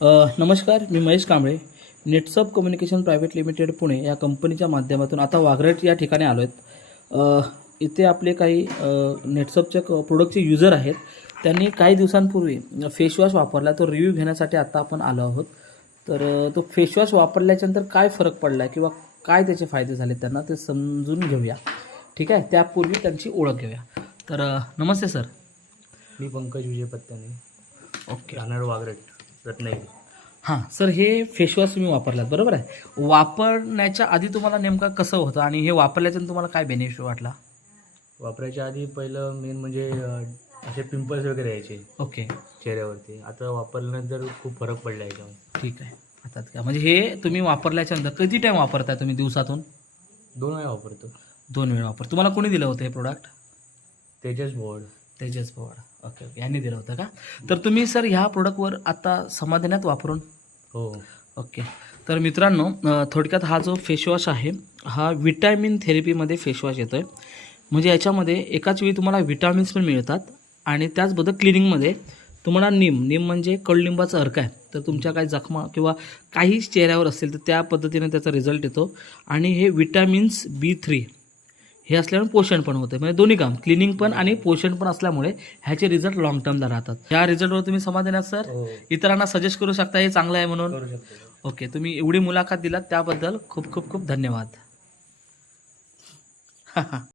नमस्कार, मी Mahesh Kamble. Netsab communication private limited Pune या कंपनीच्या माध्यमातून आता वाघरेट या ठिकाणी आलो आहेत. इथे आपले काही नेटसबच्या प्रोडक्टचे युजर आहेत. त्यांनी काही दिवसांपूर्वी फेसवॉश वापरला, तो रिव्ह्यू घेण्यासाठी आता आपण आलो आहोत. तर तो फेसवॉश वापरल्याच्यानंतर काय फरक पडला किंवा काय त्याचे फायदे झाले त्यांना ते समजून घेऊया. ठीक आहे, त्यापूर्वी त्यांची ओळख घेऊया. तर नमस्ते सर. मी पंकज विजय पत्त्याने, ओके. राहणार वाघरेट, रत्नागिरी. हां सर, हे फेसवॉश तुम्ही वापरलात बरोबर आहे. वापरण्याच्या आधी तुम्हाला नेमका कसं होतं आणि हे वापरल्याच्यानंतर तुम्हाला काय बेनिफिट वाटला? वापरायच्या आधी पहिलं मेन म्हणजे असे पिंपल्स वगैरे यायचे ओके, चेहऱ्यावरती. आता वापरल्यानंतर खूप फरक पडला याच्यावर. ठीक आहे. आता काय म्हणजे हे तुम्ही वापरल्याच्यानंतर किती टाईम वापरताय तुम्ही दिवसातून? 2 वेळा वापरतो. 2 वेळा वापर. तुम्हाला कोणी दिलं होतं हे product? Tejas board. Tejas Pawar. Okay okay, यांनी दिलं होतं का? तर तुम्ही सर ह्या प्रोडक्टवर आता समाधानात वापरून? हो. ओके. तर मित्रांनो, थोडक्यात हा जो फेसवॉश आहे हा विटॅमिन थेरपीमध्ये फेसवॉश येतो आहे. म्हणजे याच्यामध्ये एकाच वेळी तुम्हाला विटॅमिन्स पण मिळतात आणि त्याचबरोबर क्लिनिंगमध्ये तुम्हाला नीम म्हणजे कडुलिंबाचा अर्क आहे. तर तुमच्या काही जखमा किंवा काही चेहऱ्यावर असेल तर त्या पद्धतीने त्याचा रिझल्ट येतो. आणि हे विटॅमिन्स B3 हे असल्यामुळे पोषण पण होतं. म्हणजे दोन्ही काम, क्लिनिंग पण आणि पोषण पण असल्यामुळे ह्याचे रिझल्ट लॉंग टर्मला राहतात. ह्या रिझल्टवर तुम्ही समाधानी आहात सर? हो. इतरांना सजेस्ट करू शकता हे चांगलं आहे म्हणून? करू शकतो. ओके, तुम्ही एवढी मुलाखत दिलात त्याबद्दल खूप खूप खूप धन्यवाद.